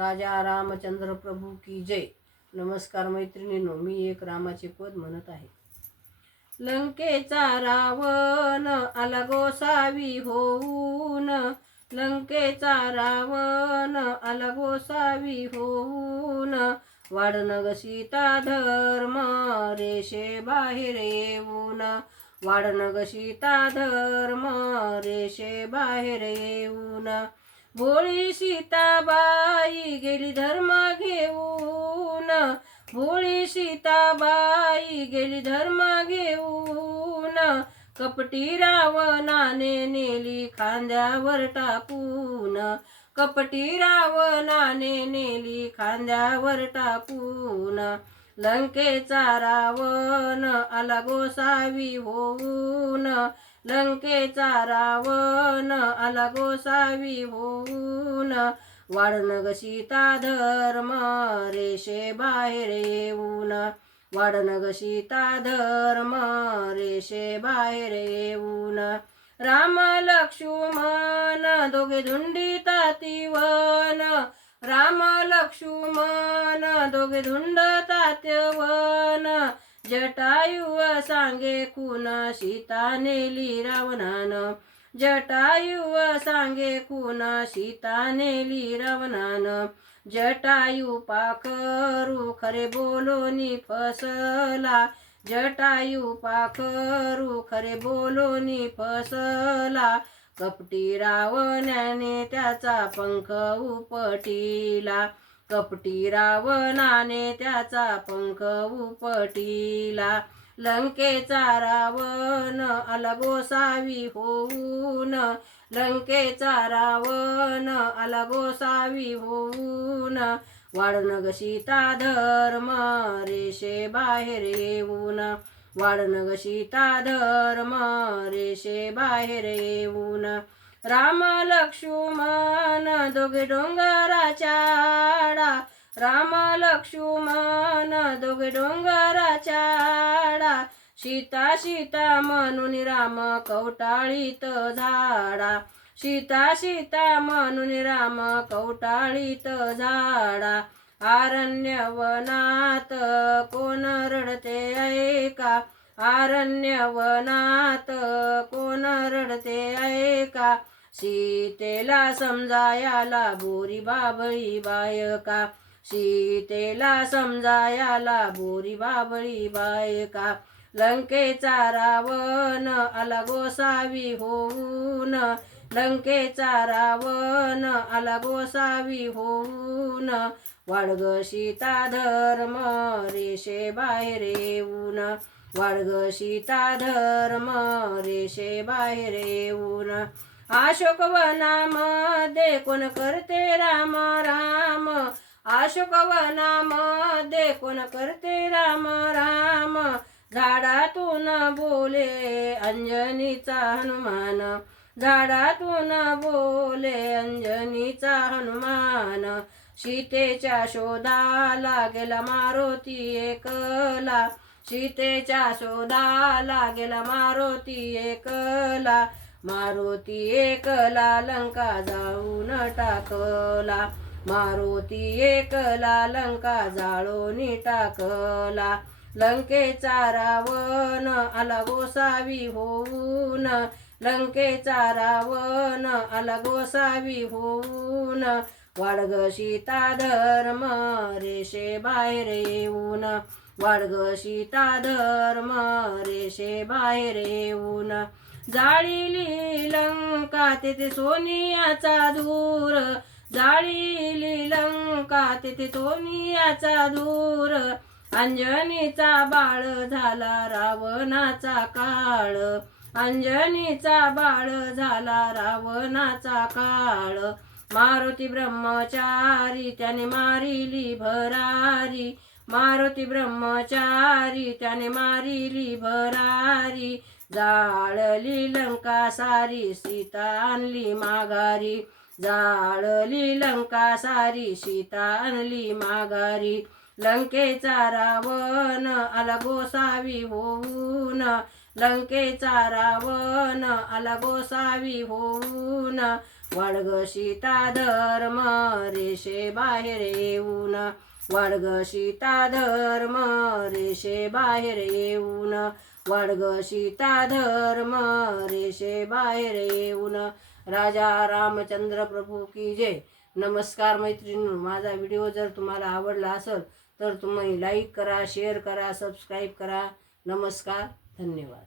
राजा रामचंद्र प्रभू की जय. नमस्कार मैत्रिणीनो मी एक रामाचे पद म्हणत आहे. लंकेचा रावण आला गोसावी होऊन लंकेचा रावण आला गोसावी होऊन वाढन ग सीता धर्म रेषे बाहेर येऊन वाढन ग सीता धर्म रेषे बाहेर येऊन भोळी सीताबाई सीताबाई धर्म घेऊन. कपटी रावणाने नेली खांद्यावर टाकून. कपटी रावणाने नेली खांद्यावर टाकून. लंकेचा रावण आला गोसावी होऊन. लंकेचा रावण आला गोसावी होऊन. वाढ ग सीता धर्म रेषे बाहेर येऊन. वाढन ग सीता धर्म रेषे बाहेर येऊन. राम लक्ष्मण दोघे धुंडी तातीवन राम लक्ष्मण दोघे धुंड तात्यवन जटायु सांगे कुण सीता नेली रावणान. जटायु सांगे कुण सीता नेली रावणान. जटायू पाखरू खरे बोलोनी फसला. जटायू पाखरू खरे बोलोनी फसला. कपटी रावणाने त्याचा पंख उपटिला. कपटी रावणाने त्याचा पंख उपटिला. लंकेचा रावण अलगोसावी होऊन लंकेचा रावण अलगोसावी होऊन वाढन ग सीता धर्म रेषे बाहेर येऊन वाढन ग सीता धर्म रेषे बाहेर येऊन राम लक्ष्मण दोघे डोंगराच्या राम लक्ष्मण दोघे डोंगराच्या आडा सीता सीता म्हणून राम कवटाळीत झाडा. सीता सीता म्हणून राम कवटाळीत झाडा. आरण्यवनात कोण रडते ऐका? आरण्यवनात कोण रडते ऐका? सीतेला समजायाला बोरी बाबळी बायका. सीतेला समजायाला बोरी बाबळी बायका. लंकेचा रावण आला गोसावी होऊन लंकेचा रावण आला गोसावी होऊन वाडग सीता धर्म रेषे बाहेर येऊन वाडग सीता धर्म रेषे बाहेर येऊन. अशोकवनामध्ये कोण करते राम राम? अशोकवनामध्ये कोण करते राम राम. झाडातून बोले अंजनीचा हनुमान. झाडातून बोले अंजनीचा हनुमान. सीतेच्या शोधाला गेला मारुती एकला. सीतेच्या शोधाला गेला मारुती एकला. मारुती एकला लंका जाऊन टाकला. मारुती एकला लंका जाळोनी टाकला. लंकेचा रावण आला गोसावी होऊन. लंकेचा रावण आला गोसावी होऊन. वाडग सीता धर्म रेषे बाहेर येऊन. वाडग सीता धर्म रेषे बाहेर येऊन. जाळीली लंका तेथे सोनियाचा धूर. जाळीली लंका तेथे सोनियाचा धूर अंजनीचा बाळ झाला रावणाचा काळ. अंजनीचा बाळ झाला रावणाचा काळ. मारुती ब्रह्मचारी त्याने मारिली भरारी. मारुती ब्रह्मचारी त्याने मारिली भरारी. जाळली लंका सारी सीता आणली माघारी. जाळली लंका सारी सीता आणली माघारी. लंकेचा रावण आला गोसावी होऊन. लंकेचा रावण आला गोसावी होऊन. वाडग सीता धर्म रेषे बाहेर येऊन. वाडग सीता धर्म रेषे बाहेर येऊन. वाडग सीता धर्म रेषे बाहेर येऊन. राजा रामचंद्र प्रभू की जय. नमस्कार मैत्रिणी माझा व्हिडिओ जर तुम्हाला आवडला असेल तर तुम्ही लाईक करा शेअर करा सबस्क्राईब करा. नमस्कार धन्यवाद.